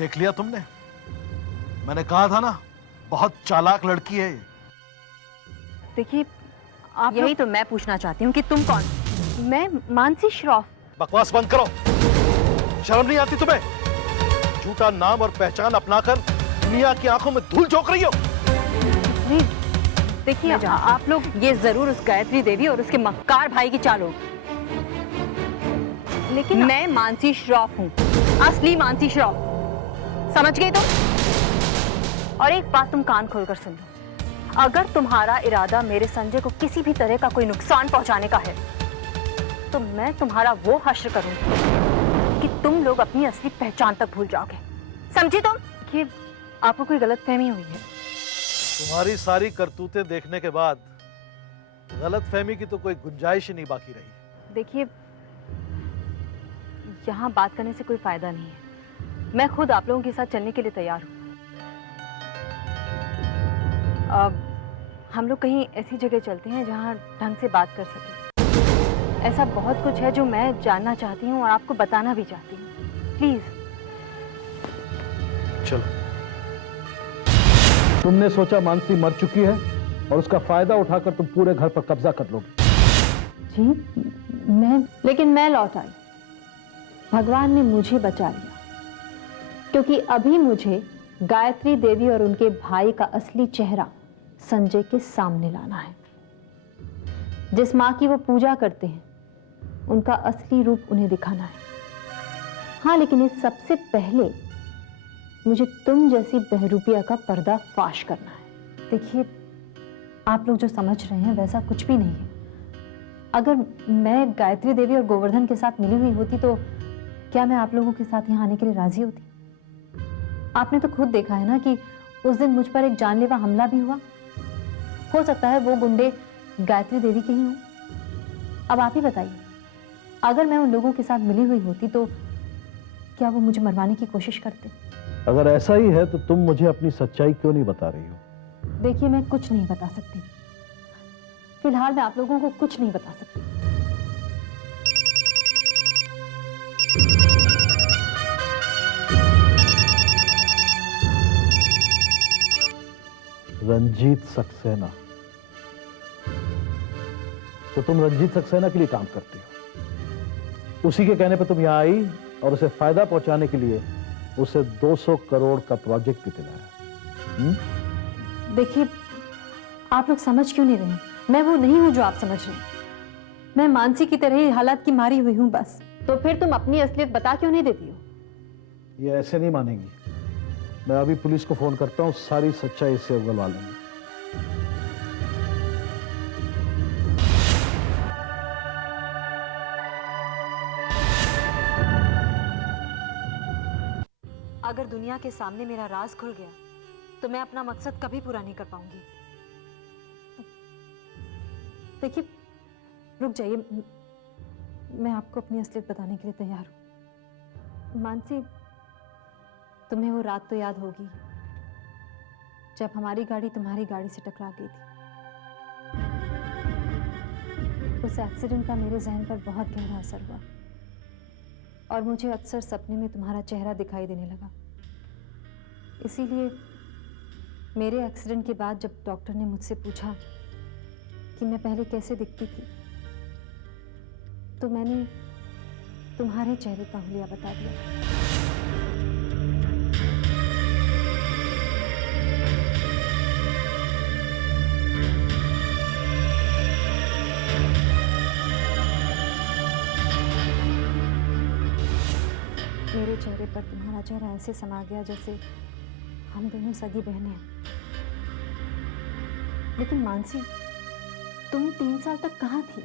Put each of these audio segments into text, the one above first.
देख लिया तुमने? मैंने कहा था ना, बहुत चालाक लड़की है ये। देखिए, आप यही तो मैं पूछना चाहती हूँ कि तुम कौन? मैं मानसी श्रॉफ। बकवास बंद करो। शर्म नहीं आती तुम्हें? झूठा नाम और पहचान अपनाकर दुनिया की आंखों में धूल झोंक रही हो। नहीं, देखिए आप लोग ये जरूर उस गायत्री देवी और उसके मक्कार भाई की चाल हो। लेकिन मैं मानसी श्रॉफ हूँ, असली मानसी श्रॉफ। समझ गई तुम? और एक बात तुम कान खोलकर सुन लो, अगर तुम्हारा इरादा मेरे संजय को किसी भी तरह का कोई नुकसान पहुंचाने का है तो मैं तुम्हारा वो हश्र करूंगी कि तुम लोग अपनी असली पहचान तक भूल जाओगे। समझी तुम? कि आपको कोई गलतफहमी हुई है। तुम्हारी सारी करतूतें देखने के बाद गलतफहमी की तो कोई गुंजाइश ही नहीं बाकी रही। देखिए, यहाँ बात करने से कोई फायदा नहीं है। मैं खुद आप लोगों के साथ चलने के लिए तैयार हूँ। अब हम लोग कहीं ऐसी जगह चलते हैं जहाँ ढंग से बात कर सकें। ऐसा बहुत कुछ है जो मैं जानना चाहती हूँ और आपको बताना भी चाहती हूँ। प्लीज। चलो। तुमने सोचा मानसी मर चुकी है और उसका फायदा उठाकर तुम पूरे घर पर कब्जा कर लोगे। जी, लेकिन मैं लौट आई। भगवान ने मुझे बचा लिया, क्योंकि अभी मुझे गायत्री देवी और उनके भाई का असली चेहरा संजय के सामने लाना है। जिस मां की वो पूजा करते हैं, उनका असली रूप उन्हें दिखाना है। हाँ, लेकिन इस सबसे पहले मुझे तुम जैसी बहरूपिया का पर्दा फाश करना है। देखिए, आप लोग जो समझ रहे हैं वैसा कुछ भी नहीं है। अगर मैं गायत्री देवी और गोवर्धन के साथ मिली हुई होती तो क्या मैं आप लोगों के साथ यहाँ आने के लिए राजी होती? आपने तो खुद देखा है ना कि उस दिन मुझ पर एक जानलेवा हमला भी हुआ। हो सकता है वो गुंडे गायत्री देवी के ही हों। अब आप ही बताइए, अगर मैं उन लोगों के साथ मिली हुई होती तो क्या वो मुझे मरवाने की कोशिश करते? अगर ऐसा ही है तो तुम मुझे अपनी सच्चाई क्यों नहीं बता रही हो? देखिए, मैं कुछ नहीं बता सकती। फिलहाल मैं आप लोगों को कुछ नहीं बता सकती। रंजीत सक्सेना। तो तुम रंजीत सक्सेना के लिए काम करती हो। उसी के कहने पर तुम यहां आई और उसे फायदा पहुंचाने के लिए उसे 200 करोड़ का प्रोजेक्ट भी दिलाया। देखिए, आप लोग समझ क्यों नहीं रहे? मैं वो नहीं हूं जो आप समझ रहे हैं। मैं मानसी की तरह ही हालात की मारी हुई हूं बस। तो फिर तुम अपनी असलियत बता क्यों नहीं देती हो? ये ऐसे नहीं मानेंगी। मैं अभी पुलिस को फोन करता हूं, सारी सच्चाई इससे उगलवा लेंगे। अगर दुनिया के सामने मेरा राज खुल गया तो मैं अपना मकसद कभी पूरा नहीं कर पाऊंगी। देखिए, रुक जाइए। मैं आपको अपनी असलियत बताने के लिए तैयार हूं। मानसी, तुम्हें वो रात तो याद होगी जब हमारी गाड़ी तुम्हारी गाड़ी से टकरा गई थी। उस एक्सीडेंट का मेरे जहन पर बहुत गहरा असर हुआ और मुझे अक्सर सपने में तुम्हारा चेहरा दिखाई देने लगा। इसीलिए मेरे एक्सीडेंट के बाद जब डॉक्टर ने मुझसे पूछा कि मैं पहले कैसे दिखती थी, तो मैंने तुम्हारे चेहरे का हुलिया बता दिया। मेरे चेहरे पर तुम्हारा चेहरा ऐसे समा गया जैसे हम दोनों सगी बहनें हैं। लेकिन मानसी, तुम 3 साल तक कहाँ थी?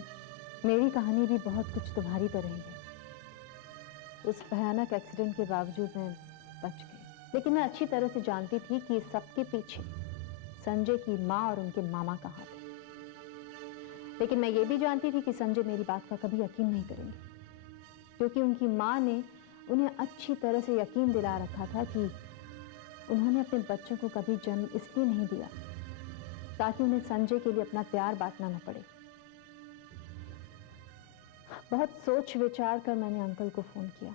मेरी कहानी भी बहुत कुछ तुम्हारी तरह ही है। उस भयानक एक्सीडेंट के बावजूद मैं बच गई, लेकिन मैं अच्छी तरह से जानती थी कि इस सबके पीछे संजय की माँ और उनके मामा का हाथ है। लेकिन मैं ये भी जानती थी कि संजय मेरी बात का कभी यकीन नहीं करेंगे, क्योंकि उनकी माँ ने उन्हें अच्छी तरह से यकीन दिला रखा था कि उन्होंने अपने बच्चों को कभी जन्म इसलिए नहीं दिया ताकि उन्हें संजय के लिए अपना प्यार बांटना न पड़े। बहुत सोच विचार कर मैंने अंकल को फोन किया।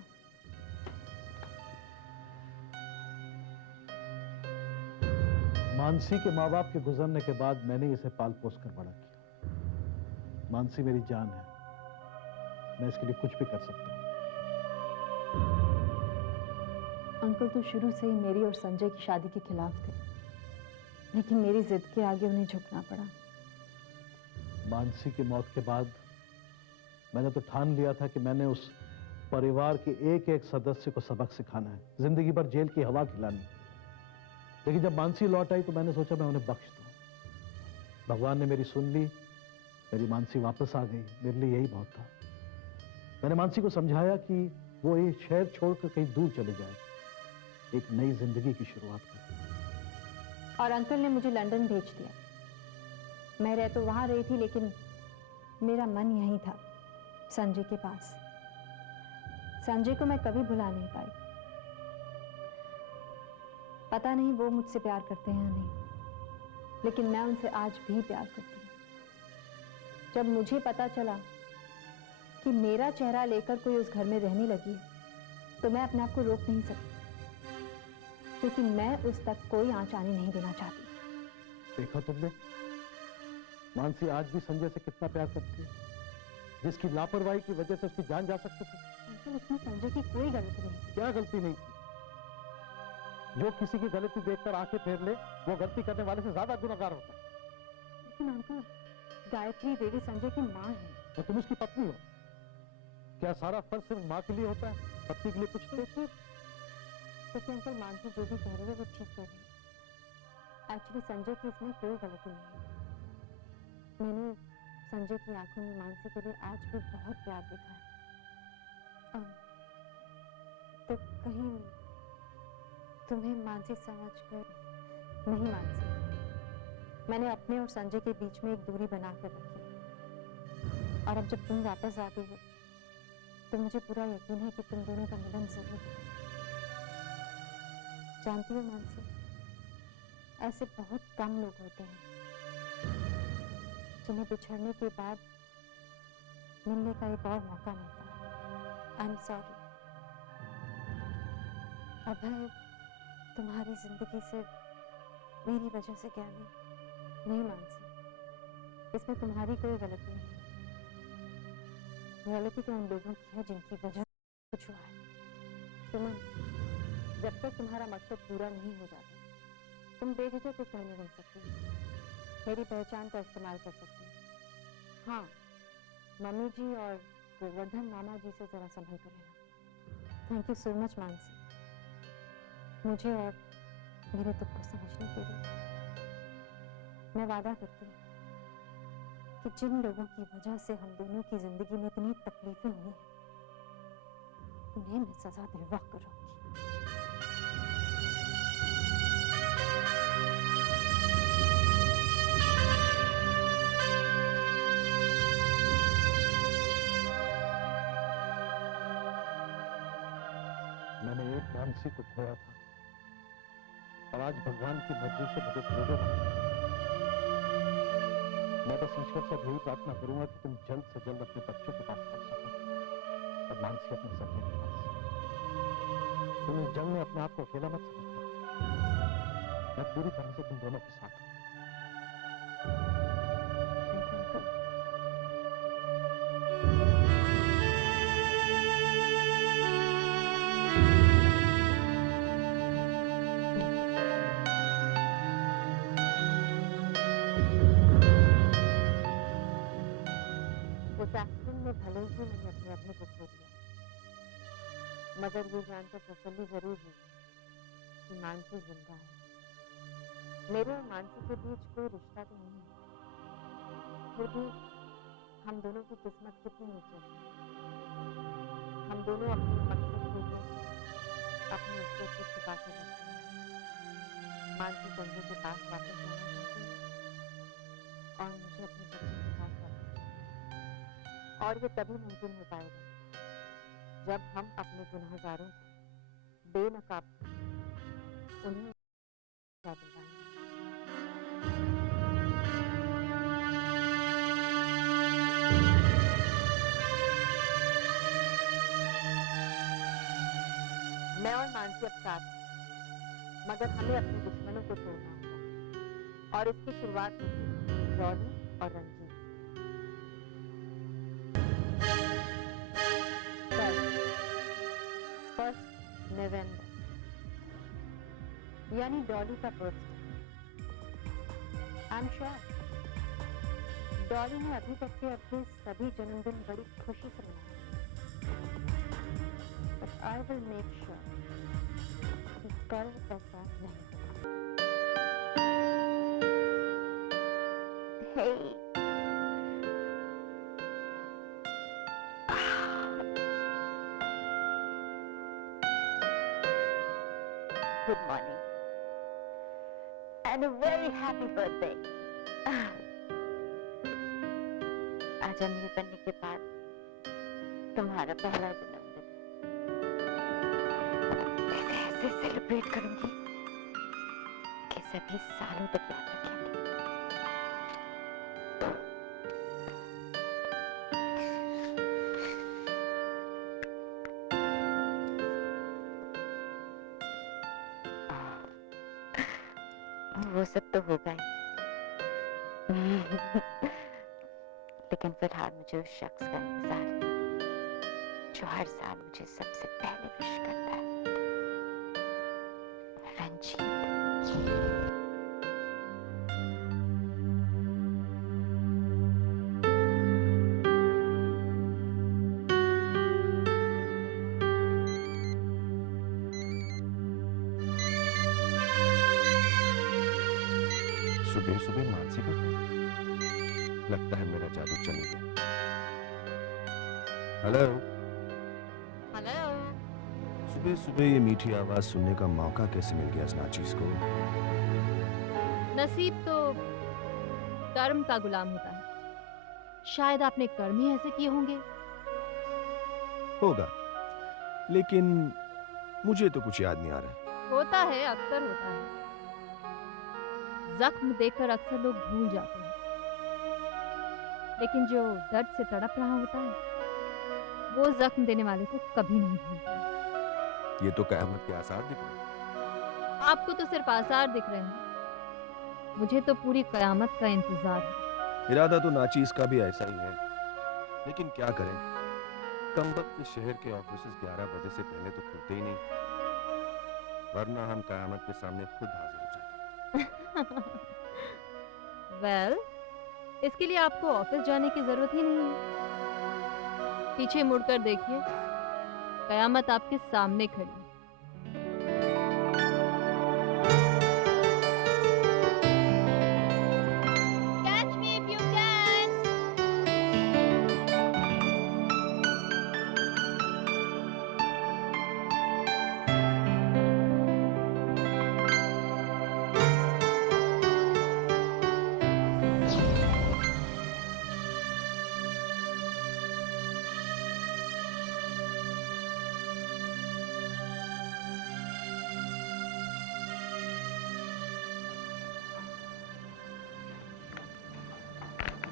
मानसी के माँ बाप के गुजरने के बाद मैंने इसे पाल पोस कर बड़ा किया। मानसी मेरी जान है, मैं इसके लिए कुछ भी कर सकता हूँ। अंकल तो शुरू से ही मेरी और संजय की शादी के खिलाफ थे, लेकिन मेरी जिद के आगे उन्हें झुकना पड़ा। मानसी की मौत के बाद मैंने तो ठान लिया था कि मैंने उस परिवार के एक एक सदस्य को सबक सिखाना है, जिंदगी भर जेल की हवा खिलानी। लेकिन जब मानसी लौट आई तो मैंने सोचा मैं उन्हें बख्श दूं। भगवान ने मेरी सुन ली, मेरी मानसी वापस आ गई। मेरे लिए यही बहुत था। मैंने मानसी को समझाया कि वो ये शहर छोड़कर कहीं दूर चले जाए, एक नई जिंदगी की शुरुआत करे। और अंकल ने मुझे लंदन भेज दिया। मैं रह तो वहां रही थी, लेकिन मेरा मन यहीं था, संजय के पास। संजय को मैं कभी भुला नहीं पाई। पता नहीं वो मुझसे प्यार करते हैं या नहीं, लेकिन मैं उनसे आज भी प्यार करती हूँ। जब मुझे पता चला कि मेरा चेहरा लेकर कोई उस घर में रहने लगी है, तो मैं अपने आप को रोक नहीं सकती, क्योंकि मैं उस तक कोई आंच आने नहीं देना चाहती। देखा तुमने, मानसी आज भी संजय से कितना प्यार करती है, जिसकी लापरवाही की वजह से उसकी जान जा सकती थी। लेकिन इसमें संजय की कोई गलती नहीं थी। क्या गलती नहीं थी? जो किसी की गलती देखकर आंखें फेर ले, वो गलती करने वाले से ज्यादा गुनहगार होता है। लेकिन अंकल, गायत्री देवी संजय की माँ है। तो तुम उसकी पत्नी हो, क्या सारा फर्ज सिर्फ माँ के लिए होता है, पत्नी के लिए कुछ नहीं? देखिए अंकल, मानसी जो भी कह रही है वो ठीक कह रही है। एक्चुअली संजय की इसमें कोई गलती नहीं है। मैंने संजय की आंखों में मानसी के लिए आज भी बहुत प्यार देखा है। तो कहीं तुम्हें मानसी समझकर नहीं। मानसी, मैंने अपने और संजय के बीच में एक दूरी बनाकर रखी है, और अब जब तुम वापस आ गई हो तो मुझे पूरा यकीन है कि तुम दोनों का मिलन जरूर होगा। जानती हो मानसी, ऐसे बहुत कम लोग होते हैं जिन्हें बिछड़ने के बाद मिलने का एक और मौका मिलता है। I am sorry. अभय तुम्हारी जिंदगी से मेरी वजह से गया नहीं मानसी, इसमें तुम्हारी कोई गलती नहीं है। गलती तो उन लोगों की है जिनकी वजह से कुछ हुआ है। सुमन, जब तक तुम्हारा मकसद पूरा नहीं हो जाता, तुम बेझिझक कुछ कहने बन सकती हो, मेरी पहचान का इस्तेमाल कर सकती हो। हाँ, मम्मी जी और गोवर्धन मामा जी से जरा संभल कर रहना। Thank you so much Mansi, मुझे और मेरे दुख को समझने के लिए। मैं वादा करती हूँ कि जिन लोगों की वजह से हम दोनों की जिंदगी में इतनी तकलीफें हुई हैं, उन्हें मैं सजा दिलवा कर रहूंगी। मैंने एक मानसी को खोया था, और आज भगवान की मर्जी से मुझे दो बना। मैं बस ईश्वर से यही प्रार्थना करूंगा कि तुम जल्द से जल्द अपने बच्चों के पास पहुंच सको, और मानसी अपने संजय के पास। तुम इस जंग में अपने आप को अकेला मत समझना, मैं पूरी तरह से तुम दोनों के साथ हूं। उस एक्सीडेंट में भले ही मैंने अपने अपने को खो दिया, मगर ये जानकर तसल्ली जरूर हुई कि मानसी जिंदा है। मेरे और मानसी के बीच कोई रिश्ता तो नहीं है, फिर भी हम दोनों की किस्मत कितनी ऊंची है। हम दोनों अपने मकसद के लिए अपने रिश्ते को छुपा कर रखते हैं। मानसी संजय के पास वापस जाना चाहती है, और मुझे अपने बच्चे के पास वापस जाना है। और ये तभी मुमकिन हो पाएगा जब हम अपने गुनहगारों को बेनकाब उन्हें सजा दिलवाएंगे। मैं और मानसी अब साथ हैं, मगर हमें अपने दुश्मनों को तोड़ना होगा। और इसकी शुरुआत होगी डॉली और रंजीत। फर्स्ट नवंबर यानी डॉली का birthday. I am sure Dolly ने अभी तक के अपने सभी जन्मदिन बड़ी खुशी से मनाए, but I will make sure कि कल ऐसा नहीं। Hey. Good morning and a very happy birthday. आज अमीर बनने के बाद तुम्हारा पहला जन्मदिन है। ऐसे सेलिब्रेट करूंगी कि सभी सालों तक याद रखेंगे। वो सब तो होगा ही लेकिन फिलहाल मुझे उस शख्स का इंतजार है जो हर साल मुझे सबसे पहले विश करता है, रंजीत। सुबह सुबह मानसी का फोन। लगता है मेरा जादू चल ही गया। Hello hello. सुबह सुबह ये मीठी आवाज सुनने का मौका कैसे मिल गया इस नाचीज को? नसीब तो कर्म का गुलाम होता है। शायद आपने कर्म ही ऐसे किए होंगे। होगा, लेकिन मुझे तो कुछ याद नहीं आ रहा। होता है, अक्सर होता है। जख्म देखकर अक्सर लोग भूल जाते हैं, लेकिन जो दर्द से तड़प रहा होता है वो जख्म देने वाले को कभी नहीं भूलता। ये तो कयामत के आसार दिख रहे हैं। आपको तो सिर्फ आसार दिख रहे हैं, मुझे तो पूरी कयामत का इंतजार है। इरादा तो नाचीज का भी ऐसा ही है, लेकिन क्या करें, कमबख्त के शहर के ऑफिस 11 बजे से पहले तो खुलते ही नहीं, वरना हम कयामत के सामने खुद हाजिर हो जाते। वेल, इसके लिए आपको ऑफिस जाने की जरूरत ही नहीं है। पीछे मुड़कर देखिए, कयामत आपके सामने खड़ी है। Catch me if you can.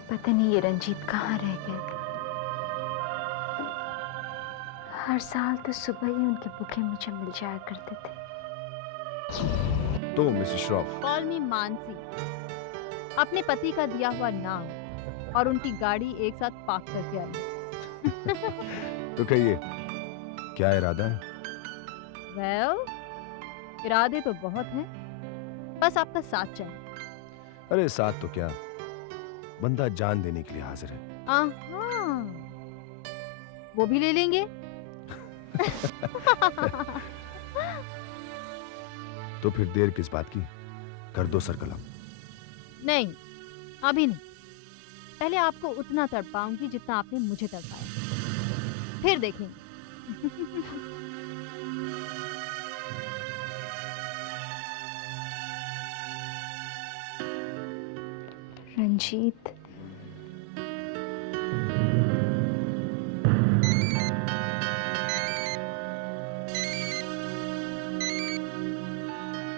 पता नहीं ये रंजीत कहाँ रह गए। हर साल तो सुबह ही उनके बुके मुझे मिल जाया करते थे। तो मिसेस श्रॉफ, कॉल मी मानसी। अपने पति का दिया हुआ नाम और उनकी गाड़ी एक साथ पार्क करके आई। तो कहिए क्या इरादा है? वेल, इरादे तो बहुत हैं, बस आपका साथ चाहिए। अरे साथ तो क्या, बंदा जान देने के लिए हाजिर है। आहा, वो भी ले लेंगे। तो फिर देर किस बात की, कर दो सरकलम। नहीं, अभी नहीं। पहले आपको उतना तड़पाऊंगी जितना आपने मुझे तड़पाया, फिर देखेंगे। रंजीत,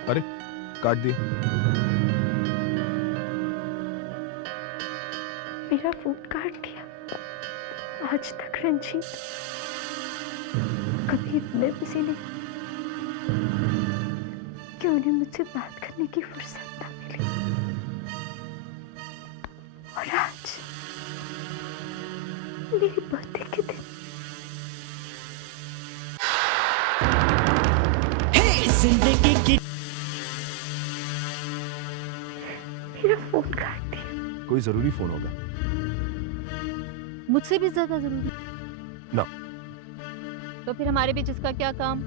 अरे काट दिए। मेरा फोन काट दिया। आज तक रंजीत कभी इतने बिजी नहीं कि उन्हें मुझसे बात करने की फुर्सत ना मिली। और आज मेरी बर्थडे के दिन जिंदगी की मेरा फोन काट दिया। कोई जरूरी फोन होगा। मुझसे भी ज्यादा जरूरी? ना। तो फिर हमारे बीच इसका क्या काम?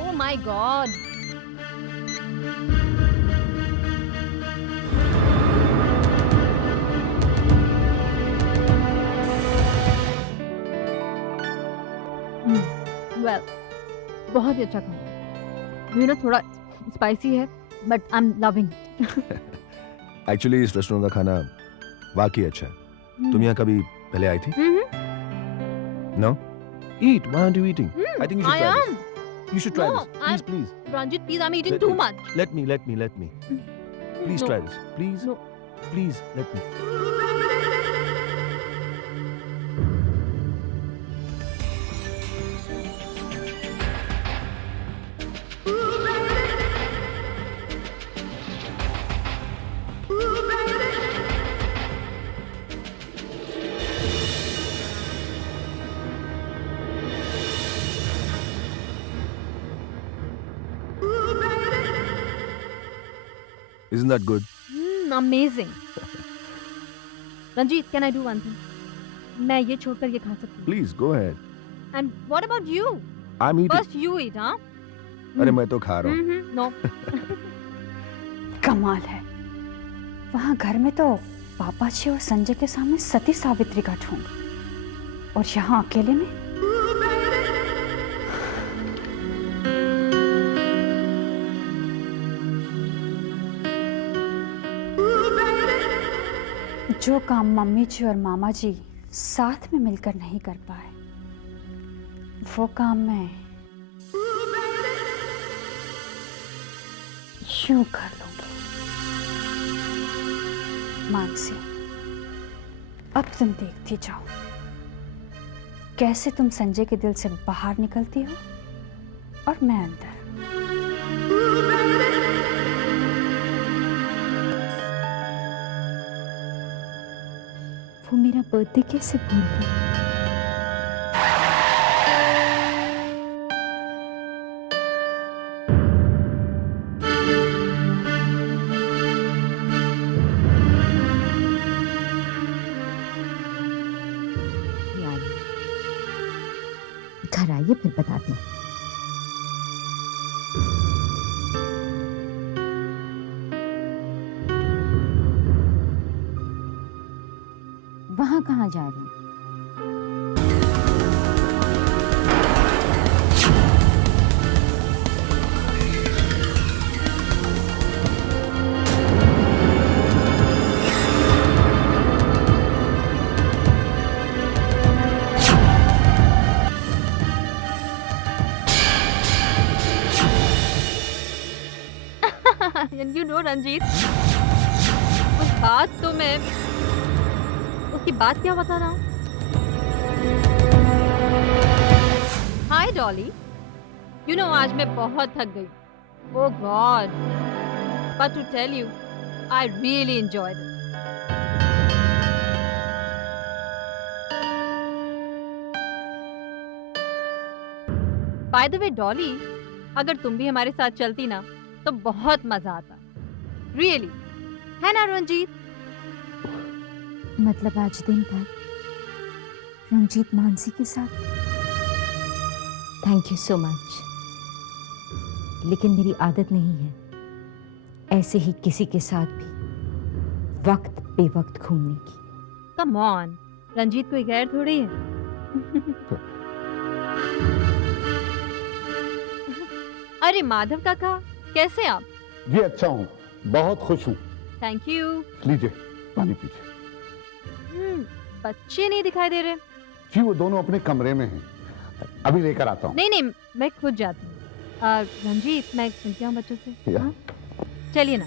Oh my God. वेल, बहुत ही अच्छा खाना। यू नो थोड़ा स्पाइसी है, but I am loving. Actually इस रेस्टोरेंट का खाना वाकई अच्छा है। तुम यहाँ कभी पहले आई थी? No? Eat. Why aren't you eating? I think you should I try am. this. You should try No, this. Please, please. Ranjit, please, I'm eating Let too me- much. Let me. Please No. try this. Please. No. Please, let me. Isn't that good? Amazing. Ranjit, can I do one thing? मैं ये छोड़कर ये खा सकती हूँ। Please, go ahead. And what about you? I'm eating. First you eat, हाँ? अरे मैं तो खा रहा हूँ। No. कमाल है, वहां घर में तो पापा जी और संजय के सामने सती सावित्री का ढोंग, और यहाँ अकेले में जो काम मम्मी जी और मामा जी साथ में मिलकर नहीं कर पाए, वो काम मैं यूं कर लूंगी। मानसी, अब तुम देखती जाओ कैसे तुम संजय के दिल से बाहर निकलती हो और मैं अंदर। वो मेरा बर्थडे कैसे भूल गई? घर आइए फिर बताती हूँ। वहां कहाँ जा रहे हैं? And you know, रंजीत, उस बात तो मैं उसकी बात क्या बता रहा हूँ? हाय डॉली, यू नो आज मैं बहुत थक गई। Oh god, but to tell you I really enjoyed it. By the way Dolly, अगर तुम भी हमारे साथ चलती ना तो बहुत मजा आता। रियली, है ना रंजीत? मतलब आज दिन भर रंजीत मानसी के साथ? थैंक यू सो मच, लेकिन मेरी आदत नहीं है ऐसे ही किसी के साथ भी वक्त बेवक्त घूमने की। कम ऑन, रंजीत कोई गैर थोड़ी है। अरे माधव काका, कैसे आप? जी अच्छा हूँ, बहुत खुश हूँ। Thank you. लीजिए पानी पीजिए। बच्चे नहीं दिखाई दे रहे। जी वो दोनों अपने कमरे में हैं, अभी लेकर आता हूँ। नहीं नहीं, मैं खुद जाती हूँ। रंजीत, मैं सुनती हूँ बच्चों से। या। हाँ? चलिए ना।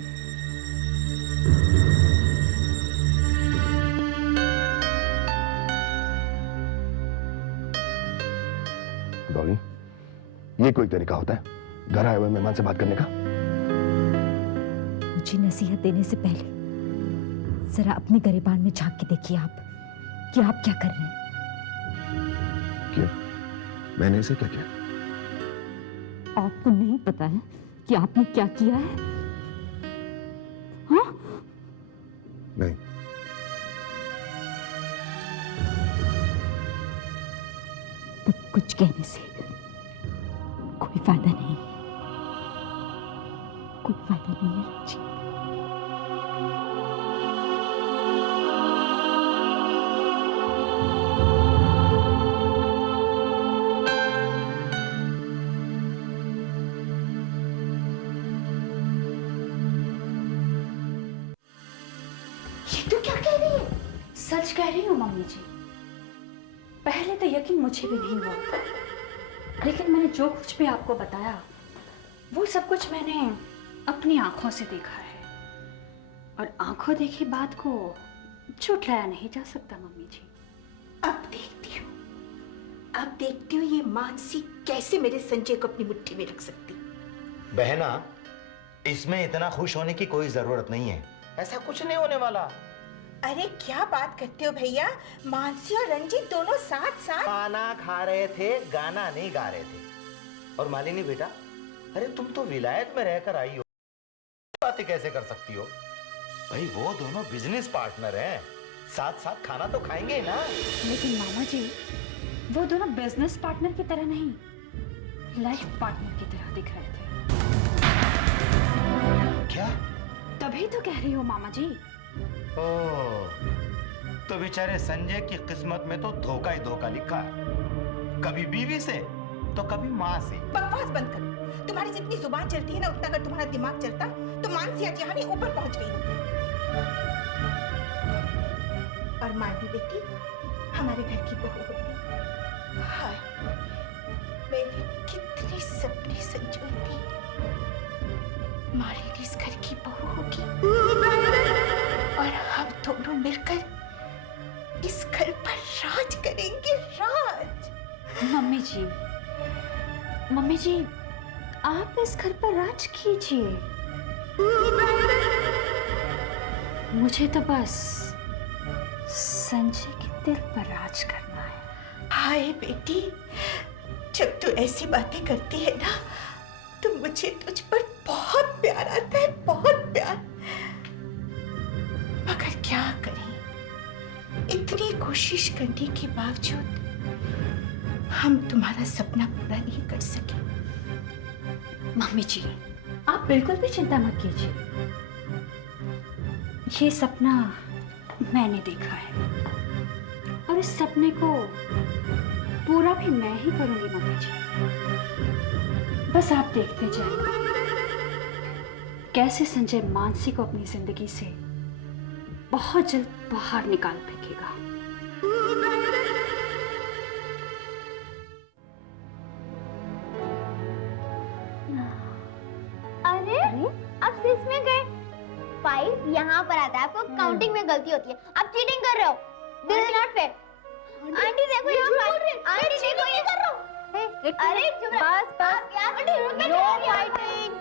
डॉली, ये कोई तरीका होता है घर आए हुए मेहमान से बात करने का? मुझे नसीहत देने से पहले जरा अपने गिरेबान में झांक के देखिए आप कि आप क्या कर रहे हैं। क्यों? मैंने इसे क्या किया? आपको नहीं पता है कि आपने क्या किया है? हाँ? नहीं। तब कुछ कहने से कोई फायदा नहीं है, कोई फायदा नहीं है रंजीत। ये तो क्या कह रही है? सच कह रही हूँ मम्मी जी। पहले तो यकीन मुझे भी नहीं हुआ था, लेकिन मैंने जो कुछ भी आपको बताया वो सब कुछ मैंने अपनी आंखों से देखा है, और आंखों देखी बात को झुठलाया नहीं जा सकता मम्मी जी। अब देखती हूँ ये मानसी कैसे मेरे संजय को अपनी मुट्ठी में रख सकती। बहना, इसमें इतना खुश होने की कोई जरूरत नहीं है, ऐसा कुछ नहीं होने वाला। अरे क्या बात करते हो भैया, मानसी और रंजीत दोनों साथ साथ खाना खा रहे थे, गाना नहीं गा रहे थे। और मालिनी बेटा, अरे तुम तो विलायत में रहकर आई हो, बातें कैसे कर सकती हो? भाई वो दोनों बिजनेस पार्टनर हैं, साथ साथ खाना तो खाएंगे ही ना। लेकिन मामा जी, वो दोनों बिजनेस पार्टनर की तरह नहीं, लाइफ पार्टनर की तरह दिख रहे थे। क्या? तभी तो कह रही हूँ मामा जी। ओह, तो बेचारे संजय की किस्मत में तो धोखा ही धोखा लिखा है, कभी बीवी से तो कभी माँ से। बकवास बंद करो। तुम्हारी जितनी जुबान चलती है ना, उतना अगर तुम्हारा दिमाग चलता तो मानसी आज यहाँ भी ऊपर पहुंच गई होती। और मानवी बेटी हमारे घर की बहू होगी। हाय, मैंने कितने सपने संजोए थे, मालिनी इस घर की बहू होगी और हम दोनों मिलकर इस घर पर राज करेंगे, राज। मम्मी जी, आप इस घर पर राज कीजिए। मुझे तो बस संजय के दिल पर राज करना है। हाय बेटी, जब तू ऐसी बातें करती है ना, तो मुझे तुझ पर बहुत प्यार आता है, बहुत प्यार। मगर क्या करें, इतनी कोशिश करने के बावजूद हम तुम्हारा सपना पूरा नहीं कर सके। मम्मी जी, आप बिल्कुल भी चिंता मत कीजिए, ये सपना मैंने देखा है और इस सपने को पूरा भी मैं ही करूंगी मम्मी जी। बस आप देखते जाइए कैसे संजय मानसी को अपनी जिंदगी से बहुत जल्द बाहर निकाल फेंकेगा। अरे अब 6 में गए, 5 यहाँ पर आता है। आपको काउंटिंग में गलती होती है, आप चीटिंग कर रहे हो। This is not fair. Aunty देखो यहाँ पर, आंटी देखो ये कर रहा हूँ। अरे चुप रहो, बस आंटी रुकिए, नो फाइटिंग,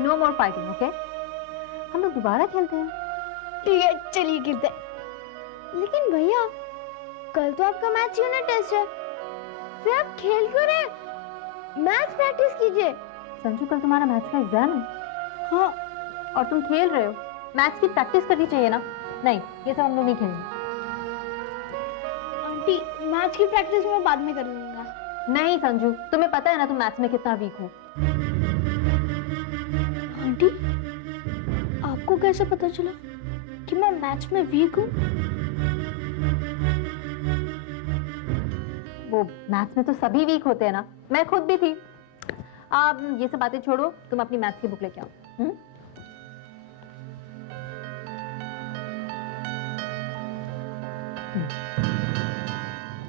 नो मोर फाइटिंग, ओके? हम लोग दोबारा खेलते हैं। ठीक है चलिए खेलते हैं। लेकिन भैया कल तो आपका मैथ यूनिट टेस्ट है, फिर आप खेल क्यों रहे? मैथ प्रैक्टिस कीजिए। संजू, कल तुम्हारा मैथ्स का एग्जाम है। हाँ, और तुम खेल रहे हो, मैथ्स की प्रैक्टिस करनी चाहिए ना। नहीं, ये सब हम लोग नहीं खेलेंगे। आंटी मैथ की प्रैक्टिस मैं बाद में कर लूंगा। नहीं संजू, तुम्हें पता है ना तुम मैथ्स में कितना वीक हो। आंटी आपको कैसे पता चला कि मैं मैथ्स में वीक हूँ? वो मैथ्स में तो सभी वीक होते हैं ना, मैं खुद भी थी। आप ये सब बातें छोड़ो, तुम अपनी मैथ्स की बुक लेके आओ।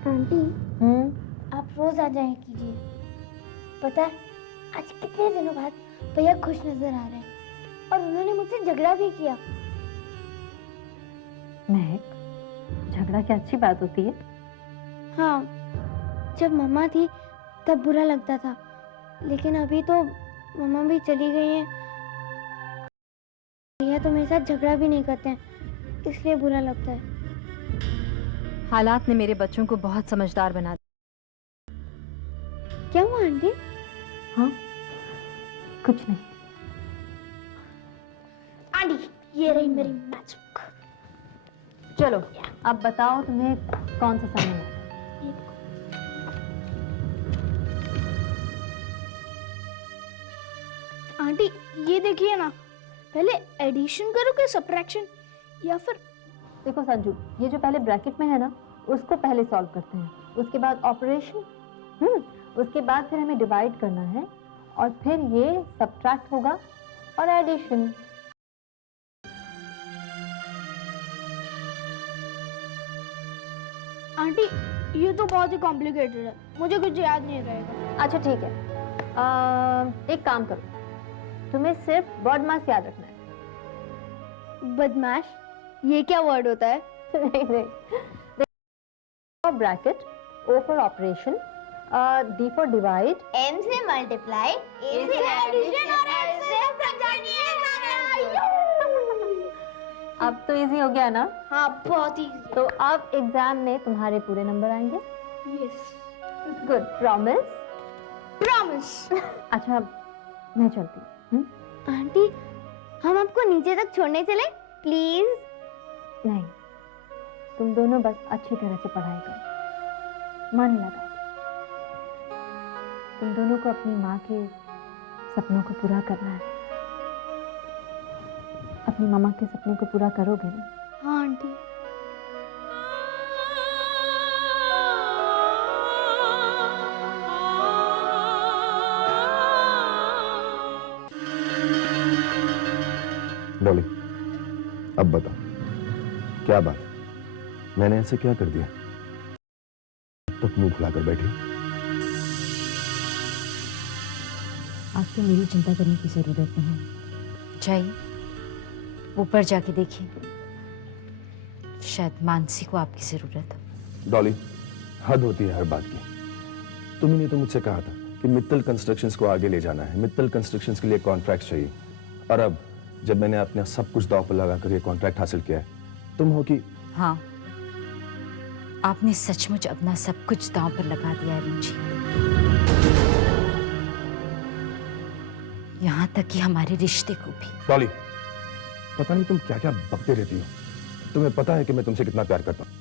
आंटी आप रोज आ जाया कीजिए। पता है आज कितने दिनों बाद भैया खुश नजर आ रहे हैं, और उन्होंने मुझसे झगड़ा भी किया। महक, झगड़ा क्या अच्छी बात होती है? हाँ, जब मम्मा थी तब बुरा लगता था, लेकिन अभी तो मम्मा भी चली गई हैं भैया तो मेरे साथ झगड़ा भी नहीं करते हैं, इसलिए बुरा लगता है। हालात ने मेरे बच्चों को बहुत समझदार बना दिया। क्या हुआ आंटी? हाँ, कुछ नहीं। आंटी, ये रही मेरी मैच बुक। चलो अब बताओ तुम्हें कौन सा सामान है? आंटी ये देखिए ना, पहले एडिशन करोगे सब्ट्रैक्शन या फिर? देखो संजू, ये जो पहले ब्रैकेट में है ना, उसको पहले सॉल्व करते हैं, उसके बाद ऑपरेशन, उसके बाद फिर हमें डिवाइड करना है और फिर ये सब्ट्रैक्ट होगा और एडिशन। आंटी ये तो बहुत ही कॉम्प्लिकेटेड है, मुझे कुछ याद नहीं रहेगा। अच्छा ठीक है, एक काम करो, तुम्हें सिर्फ बदमाश याद रखना है। बदमाश? ये क्या वर्ड होता है? नहीं, bracket, O for operation, D for divide, M से मल्टीप्लाई, A से एडिशन और F से सब्ट्रैक्शन। अब तो इजी हो गया ना? हाँ, बहुत इजी। तो अब एग्जाम में तुम्हारे पूरे नंबर आएंगे? यस। Good, promise? प्रॉमिस। अच्छा मैं चलती हूँ। आंटी हम आपको नीचे तक छोड़ने चले प्लीज? नहीं, तुम दोनों बस अच्छी तरह से पढ़ाई करो, मन लगा। तुम दोनों को अपनी माँ के सपनों को पूरा करना है। अपनी मामा के सपने को पूरा करोगे ना? हाँ आंटी। डॉली, अब बता, क्या बात? मैंने ऐसे क्या कर दिया तब मुंह फुलाकर बैठी? आपको मेरी चिंता करने की जरूरत नहीं। जाइए ऊपर जाके देखिए, शायद मानसी को आपकी जरूरत है। डॉली, हद होती है हर बात की। तुम्ही ने तो मुझसे कहा था कि मित्तल कंस्ट्रक्शंस को आगे ले जाना है, मित्तल कंस्ट्रक्शंस के लिए कॉन्ट्रैक्ट चाहिए, और अब जब मैंने अपना सब कुछ दांव पर लगाकर ये कॉन्ट्रैक्ट हासिल किया है, तुम हो कि? हाँ, आपने सचमुच अपना सब कुछ दांव पर लगा दिया है रंजीत। यहाँ तक कि हमारे रिश्ते को भी। डॉली, पता नहीं तुम क्या क्या बकते रहती हो। तुम्हें पता है कि मैं तुमसे कितना प्यार करता हूँ,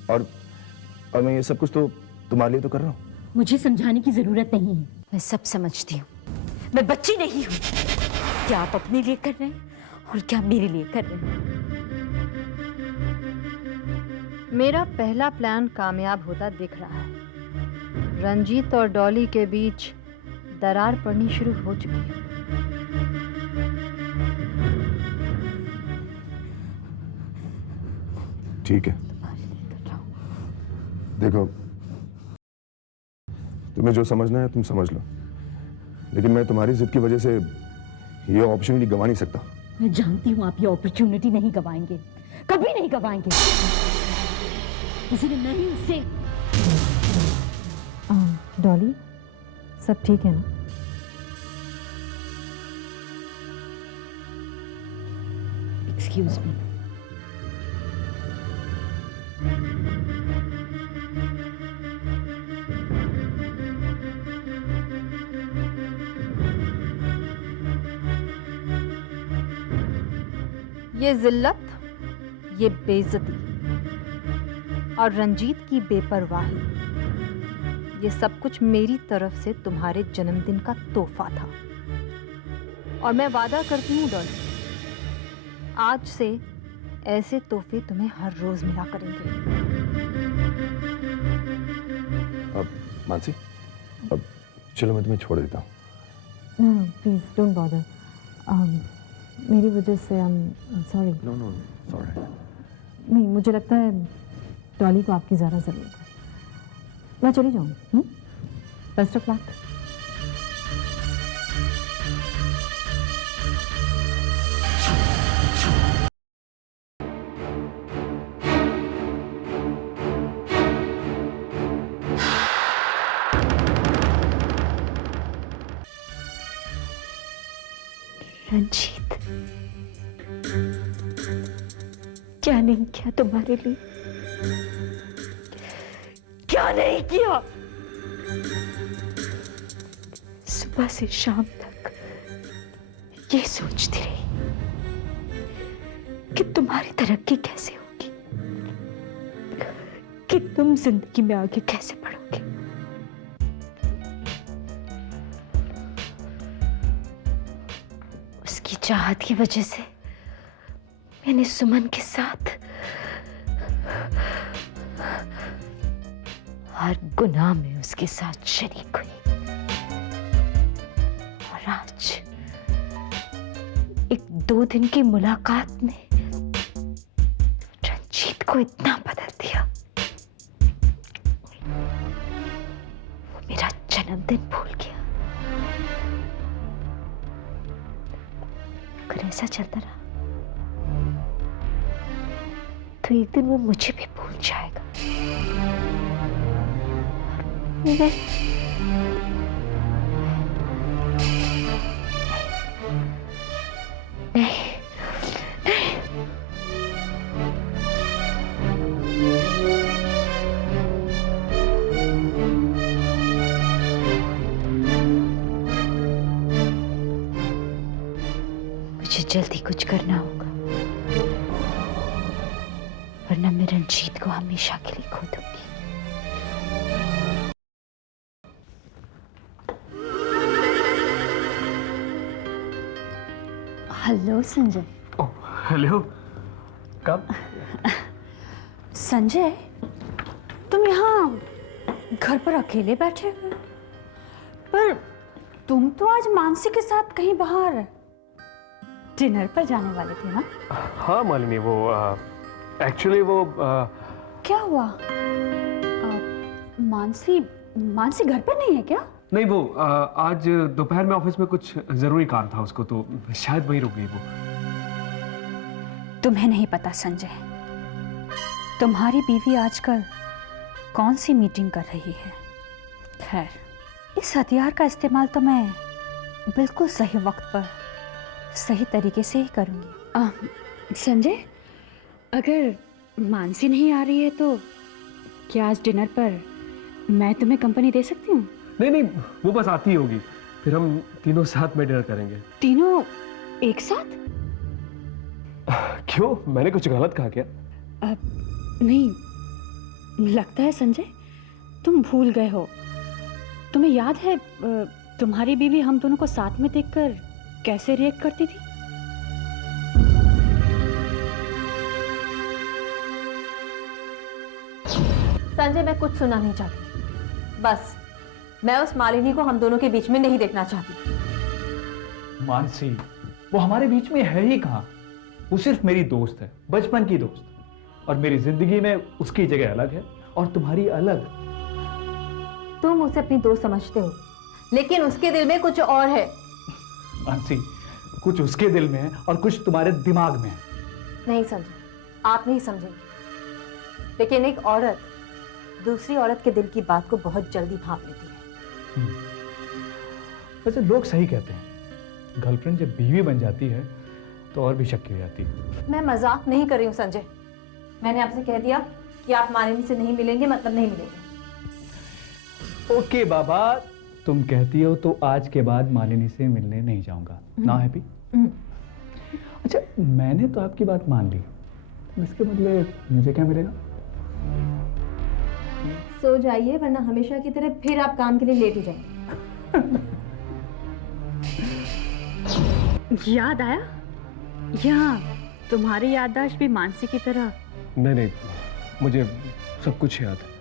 और मैं ये सब कुछ तो तुम्हारे लिए तो कर रहा हूँ। मुझे समझाने की जरूरत नहीं है, मैं सब समझती हूँ। मैं बच्ची नहीं हूँ। क्या आप अपने लिए कर रहे हैं और क्या मेरे लिए कर रहे हैं? मेरा पहला प्लान कामयाब होता दिख रहा है। रंजीत और डॉली के बीच दरार पड़नी शुरू हो चुकी है। ठीक है, देखो, तुम्हें जो समझना है तुम समझ लो, लेकिन मैं तुम्हारी जिद की वजह से ये अपॉर्चुनिटी गंवा नहीं सकता। मैं जानती हूँ आप ये अपॉर्चुनिटी नहीं गवाएंगे, कभी नहीं गवाएंगे, इसलिए मैं ही उससे। डॉली, सब ठीक है ना? Excuse me. ये जिल्लत, ये बेइज्जती और रंजीत की बेपरवाही, ये सब कुछ मेरी तरफ से तुम्हारे जन्मदिन का तोहफा था। और मैं वादा करती हूँ डॉली, आज से ऐसे तोहफे तुम्हें हर रोज मिला करेंगे। अब मानसी, अब चलो मैं तुम्हें छोड़ देता हूँ। No, please don't bother. मेरी वजह से सॉरी। No sorry. नहीं, मुझे लगता है डॉली को आपकी ज़्यादा ज़रूरत है। मैं चली जाऊँ। Best of luck. रंजीत। क्या नहीं किया तुम्हारे लिए, क्या नहीं किया। सुबह से शाम तक ये सोचती रही कि तुम्हारी तरक्की कैसे होगी, कि तुम जिंदगी में आगे कैसे बढ़ोगे। उसकी चाहत की वजह से मैंने सुमन के साथ हर गुनाह में उसके साथ शरीक हुई, और आज एक 2 दिन की मुलाकात ने रंजीत को इतना बदल दिया। वो मेरा जन्मदिन भूल गया। अगर ऐसा चलता रहा तो एक दिन वो मुझे भी भूल जाएगा। नहीं, मुझे जल्दी कुछ करना होगा, वरना मैं रंजीत को हमेशा के लिए खो दूंगी। हेलो संजय। ओह हेलो, कब? संजय, तुम यहाँ घर पर अकेले बैठे हुए, पर तुम तो आज मानसी के साथ कहीं बाहर डिनर पर जाने वाले थे ना? हाँ मालिनी, वो एक्चुअली वो क्या हुआ? मानसी घर पर नहीं है क्या? नहीं, वो आज दोपहर में ऑफिस में कुछ जरूरी काम था उसको, तो शायद वहीं रुक गई वो। तुम्हें नहीं पता संजय, तुम्हारी बीवी आजकल कौन सी मीटिंग कर रही है। खैर, इस हथियार का इस्तेमाल तो मैं बिल्कुल सही वक्त पर सही तरीके से ही करूंगी। संजय, अगर मानसी नहीं आ रही है तो क्या आज डिनर पर मैं तुम्हें कंपनी दे सकती हूँ? नहीं, वो बस आती होगी, फिर हम तीनों साथ में डिनर करेंगे। तीनों एक साथ? क्यों, मैंने कुछ गलत कहा क्या? नहीं, लगता है संजय तुम भूल गए हो। तुम्हें याद है तुम्हारी बीवी हम दोनों को साथ में देखकर कैसे रिएक्ट करती थी? संजय, मैं कुछ सुनना नहीं चाहती। बस मैं उस मालिनी को हम दोनों के बीच में नहीं देखना चाहती। मानसी, वो हमारे बीच में है ही कहाँ? वो सिर्फ मेरी दोस्त है, बचपन की दोस्त, और मेरी जिंदगी में उसकी जगह अलग है और तुम्हारी अलग। तुम उसे अपनी दोस्त समझते हो, लेकिन उसके दिल में कुछ और है। मानसी, कुछ उसके दिल में है और कुछ तुम्हारे दिमाग में है। नहीं संजय, आप नहीं समझेंगे, लेकिन एक औरत दूसरी औरत के दिल की बात को बहुत जल्दी भांप लेती है। वैसे लोग सही कहते हैं, गर्लफ्रेंड जब बीवी बन जाती है तो और भी शक्की हो जाती है। मैं मजाक नहीं कर रही हूँ संजय, मैंने आपसे कह दिया कि आप मालिनी से नहीं मिलेंगे, मतलब नहीं मिलेंगे। ओके बाबा, तुम कहती हो तो आज के बाद मालिनी से मिलने नहीं जाऊंगा। ना हैप्पी? अच्छा, मैंने तो आपकी बात मान ली, इसके बदले मुझे क्या मिलेगा? सो जाइए, वरना हमेशा की तरह फिर आप काम के लिए लेट हो जाएंगे। याद आया? यहाँ तुम्हारी याददाश्त भी मानसी की तरह। नहीं, मुझे सब कुछ याद है।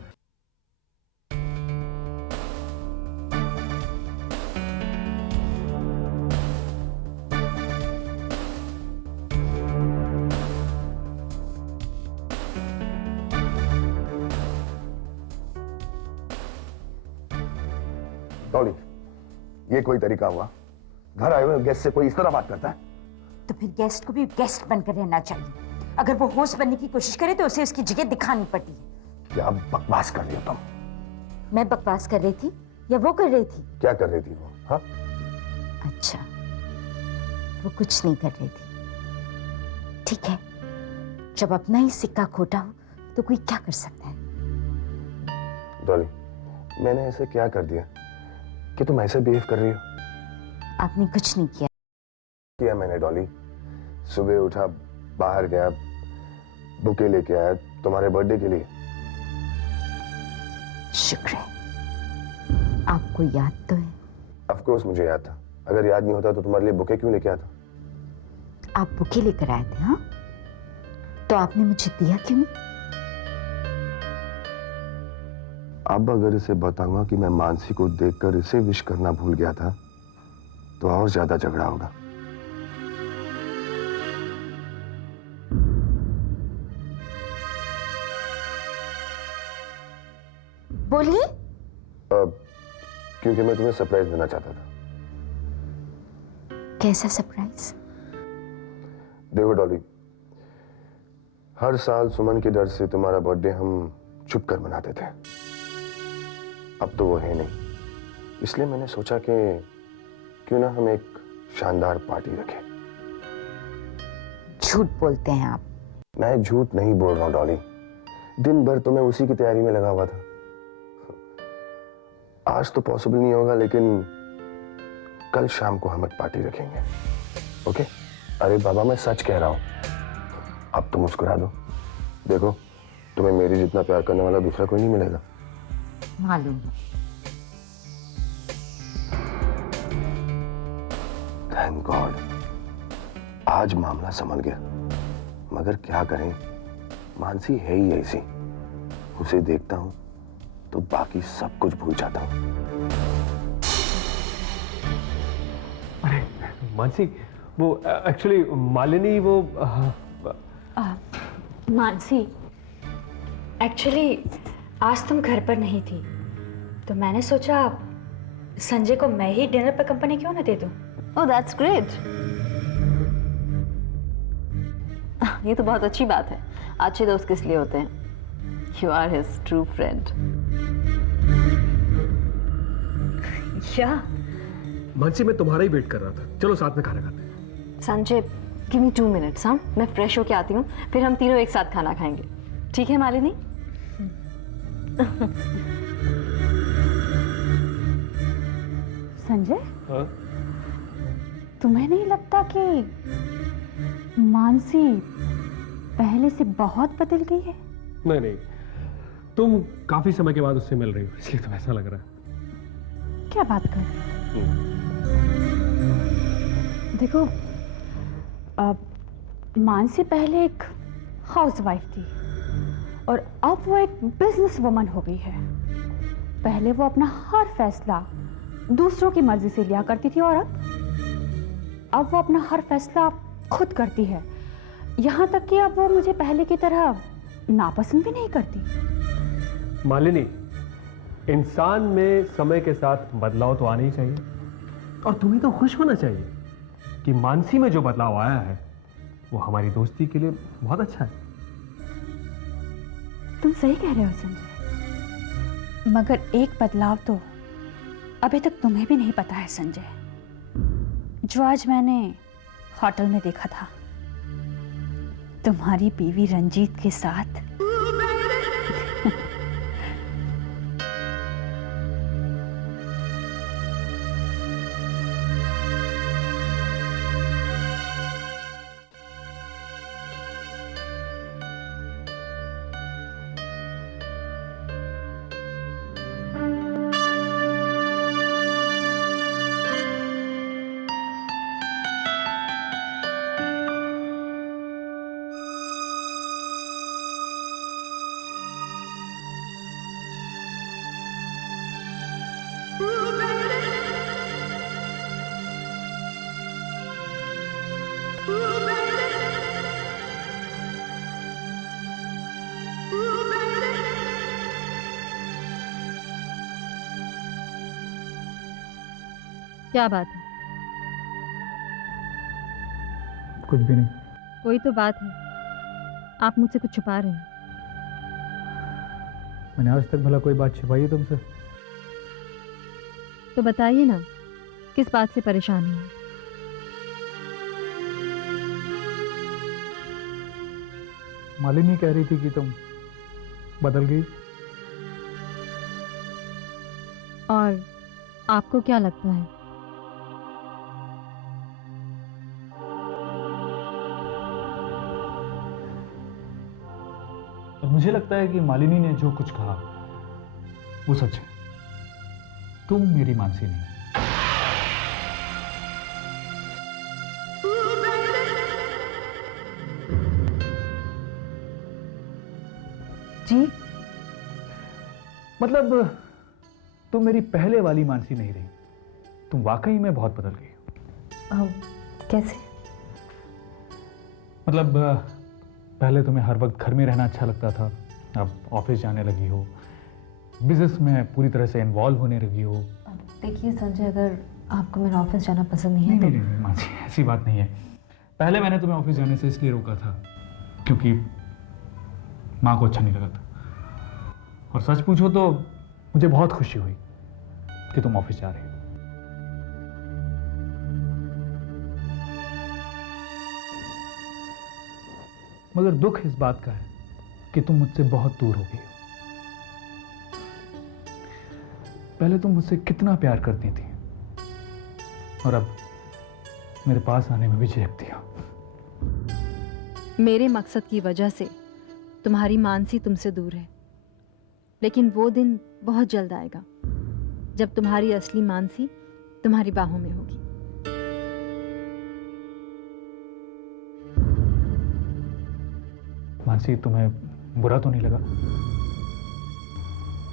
डॉली, ये कोई तरीका हुआ? घर आए हुए गेस्ट से कोई इस तरह बात करता है? तो फिर गेस्ट को भी गेस्ट बनकर रहना चाहिए। अगर वो होस्ट बनने की कोशिश करे तो उसे उसकी जगह दिखानी पड़ती है। क्या बकवास कर रही हो तुम? मैं बकवास कर रही थी या वो कर रही थी? क्या कर रही थी वो? हाँ? अच्छा, वो कुछ नहीं कर रही थी। ठीक है, जब अपना ही सिक्का खोटा हो तो कोई क्या कर सकता है? डॉली, मैंने ऐसे क्या कर दिया कि तुम ऐसे बिहेव कर रही हो? आपने कुछ नहीं किया मैंने डॉली। सुबह उठा, बाहर गया, बुके लेके आया तुम्हारे बर्थडे के लिए। शुक्र है आपको याद तो है। ऑफ कोर्स मुझे याद था। अगर याद नहीं होता तो तुम्हारे लिए बुके क्यों लेके आता? आप बुके लेकर आए थे, हाँ? तो आपने मुझे दिया क्यों नहीं? अब अगर इसे बताऊंगा कि मैं मानसी को देखकर इसे विश करना भूल गया था तो और ज्यादा झगड़ा होगा। बोलिए। क्योंकि मैं तुम्हें सरप्राइज देना चाहता था। कैसा सरप्राइज? देखो डॉली, हर साल सुमन के डर से तुम्हारा बर्थडे हम छुप कर मनाते थे। अब तो वो है नहीं, इसलिए मैंने सोचा कि क्यों ना हम एक शानदार पार्टी रखें। झूठ बोलते हैं आप। मैं झूठ नहीं बोल रहा हूं डॉली। दिन भर तो मैं उसी की तैयारी में लगा हुआ था। आज तो पॉसिबल नहीं होगा, लेकिन कल शाम को हम एक पार्टी रखेंगे। ओके? अरे बाबा, मैं सच कह रहा हूं। अब तो मुस्कुरा दो। देखो, तुम्हें मेरी जितना प्यार करने वाला दूसरा कोई नहीं मिलेगा। मालूम है। थैंक गॉड, आज मामला संभल गया। मगर क्या करें, मानसी है ही ऐसी। उसे देखता हूं तो बाकी सब कुछ भूल जाता हूं। अरे मानसी, वो एक्चुअली मालिनी वो मानसी, एक्चुअली आज तुम घर पर नहीं थी तो मैंने सोचा संजय को मैं ही डिनर पर कंपनी क्यों ना दे दूं। Oh that's great. ये तो बहुत अच्छी बात है। अच्छे दोस्त किस लिए होते हैं? You are his true friend. क्या? मानसी, मैं तुम्हारा ही वेट कर रहा था। चलो साथ में खाना खाते हैं। Sanjay, give me 2 minutes. हाँ, मैं फ्रेश होके आती हूँ, फिर हम तीनों एक साथ खाना खाएंगे। ठीक है मालिनी? संजय, हाँ? तुम्हें नहीं लगता कि मानसी पहले से बहुत बदल गई है? नहीं नहीं, तुम काफी समय के बाद उससे मिल रही हो, इसलिए तो ऐसा लग रहा है। क्या बात कर? देखो, मानसी पहले एक हाउसवाइफ थी और अब वो एक बिजनेस वुमन हो गई है। पहले वो अपना हर फैसला दूसरों की मर्जी से लिया करती थी और अब वो अपना हर फैसला खुद करती है। यहाँ तक कि अब वो मुझे पहले की तरह नापसंद भी नहीं करती। मालिनी, इंसान में समय के साथ बदलाव तो आना ही चाहिए और तुम्हें तो खुश होना चाहिए कि मानसी में जो बदलाव आया है वो हमारी दोस्ती के लिए बहुत अच्छा है। तुम सही कह रहे हो संजय, मगर एक बदलाव तो अभी तक तुम्हें भी नहीं पता है संजय, जो आज मैंने होटल में देखा था तुम्हारी बीवी रंजीत के साथ। क्या बात है? कुछ भी नहीं। कोई तो बात है, आप मुझसे कुछ छुपा रहे हैं। मैंने आज तक भला कोई बात छिपाई है तुमसे? तो बताइए ना, किस बात से परेशानी है? मालिनी कह रही थी कि तुम बदल गई। और आपको क्या लगता है? और मुझे लगता है कि मालिनी ने जो कुछ कहा वो सच है। तुम मेरी मानसी नहीं। जी मतलब तुम मेरी पहले वाली मानसी नहीं रही, तुम वाकई में बहुत बदल गई हो। कैसे? मतलब पहले तुम्हें हर वक्त घर में रहना अच्छा लगता था, अब ऑफिस जाने लगी हो, बिजनेस में पूरी तरह से इन्वॉल्व होने लगी हो। देखिए संजय, अगर आपको मेरा ऑफिस जाना पसंद नहीं है नहीं, नहीं, मानसी ऐसी बात नहीं है। पहले मैंने तुम्हें ऑफिस जाने से इसलिए रोका था क्योंकि माँ को अच्छा नहीं लगा था। और सच पूछो तो मुझे बहुत खुशी हुई कि तुम ऑफिस जा रहे हो। मगर दुख इस बात का है कि तुम मुझसे बहुत दूर हो गई हो। पहले तुम मुझसे कितना प्यार करती थी और अब मेरे पास आने में भी झिझकती हो। मेरे मकसद की वजह से तुम्हारी मानसी तुमसे दूर है, लेकिन वो दिन बहुत जल्द आएगा जब तुम्हारी असली मानसी तुम्हारी बाहों में होगी। मानसी, तुम्हें बुरा तो नहीं लगा?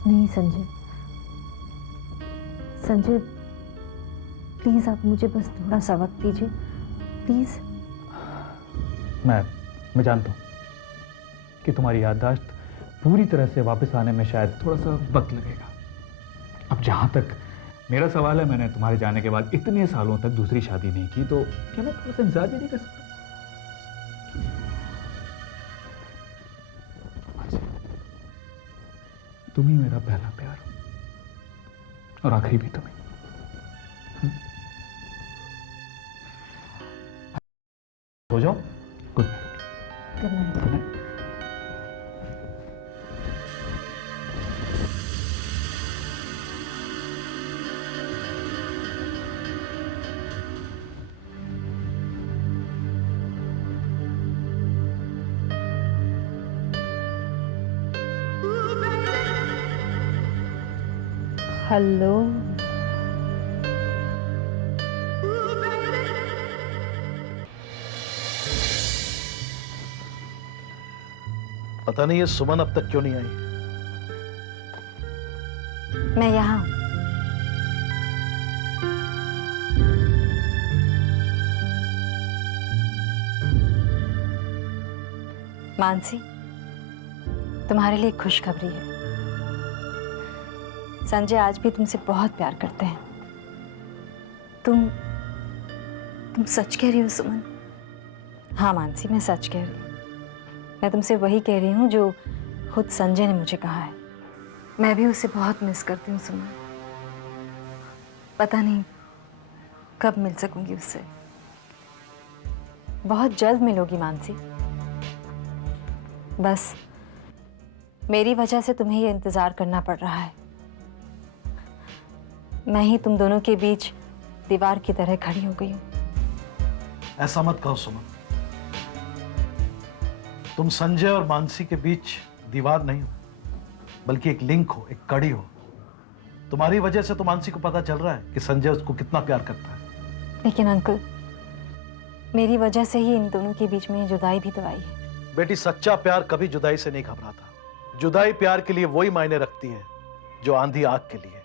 नहीं संजय, संजय प्लीज आप मुझे बस थोड़ा सा वक्त दीजिए प्लीज। मैं जानता हूं कि तुम्हारी याददाश्त पूरी तरह से वापस आने में शायद थोड़ा सा वक्त लगेगा। अब जहां तक मेरा सवाल है, मैंने तुम्हारे जाने के बाद इतने सालों तक दूसरी शादी नहीं की, तो क्या मैं थोड़ा सा इंतजार भी नहीं कर सकता? तुम ही मेरा पहला प्यार और आखिरी भी तुम्हें। हो जाओ। Good night. Good night. Hello, पता नहीं ये सुमन अब तक क्यों नहीं आई। मैं यहाँ हूं। मानसी, तुम्हारे लिए एक खुशखबरी है। संजय आज भी तुमसे बहुत प्यार करते हैं। तुम सच कह रही हो सुमन? हाँ मानसी, मैं सच कह रही हूँ। मैं तुमसे वही कह रही हूँ जो खुद संजय ने मुझे कहा है। मैं भी उसे बहुत मिस करती हूँ सुमन। पता नहीं कब मिल सकूंगी उससे। बहुत जल्द मिलोगी मानसी। बस मेरी वजह से तुम्हें ये इंतजार करना पड़ रहा है। मैं ही तुम दोनों के बीच दीवार की तरह खड़ी हो गई हूं। ऐसा मत कहो सुमन, तुम संजय और मानसी के बीच दीवार नहीं हो, बल्कि एक लिंक हो, एक कड़ी हो। तुम्हारी वजह से तो मानसी को पता चल रहा है कि संजय उसको कितना प्यार करता है। लेकिन अंकल, मेरी वजह से ही इन दोनों के बीच में जुदाई भी तो आई है। बेटी, सच्चा प्यार कभी जुदाई से नहीं घबराता। जुदाई प्यार के लिए वही मायने रखती है जो आंधी आग के लिए।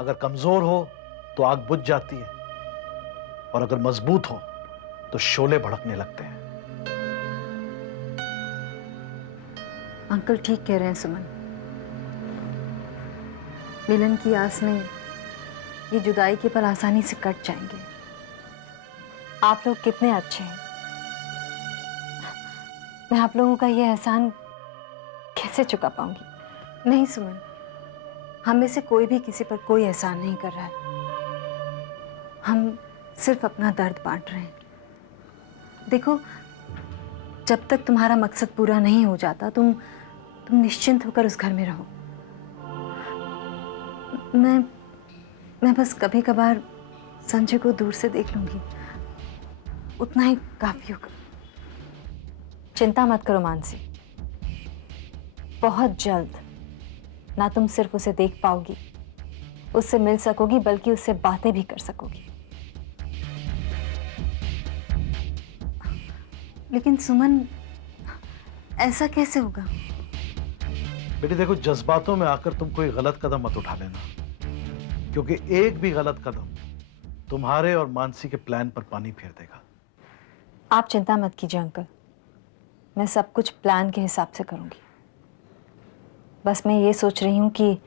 अगर कमजोर हो तो आग बुझ जाती है, और अगर मजबूत हो तो शोले भड़कने लगते हैं। अंकल ठीक कह रहे हैं सुमन। मिलन की आस में ये जुदाई के पल आसानी से कट जाएंगे। आप लोग कितने अच्छे हैं। मैं आप लोगों का ये एहसान कैसे चुका पाऊंगी? नहीं सुमन, हम में से कोई भी किसी पर कोई एहसान नहीं कर रहा है। हम सिर्फ अपना दर्द बांट रहे हैं। देखो, जब तक तुम्हारा मकसद पूरा नहीं हो जाता तुम निश्चिंत होकर उस घर में रहो। मैं बस कभी कभार संजय को दूर से देख लूंगी, उतना ही काफी होगा। चिंता मत करो मानसी, बहुत जल्द ना तुम सिर्फ उसे देख पाओगी, उससे मिल सकोगी, बल्कि उससे बातें भी कर सकोगी। लेकिन सुमन, ऐसा कैसे होगा? बेटी देखो, जज्बातों में आकर तुम कोई गलत कदम मत उठा लेना, क्योंकि एक भी गलत कदम तुम्हारे और मानसी के प्लान पर पानी फेर देगा। आप चिंता मत कीजिए अंकल, मैं सब कुछ प्लान के हिसाब से करूंगी। बस मैं ये सोच रही हूं कि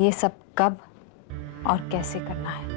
ये सब कब और कैसे करना है।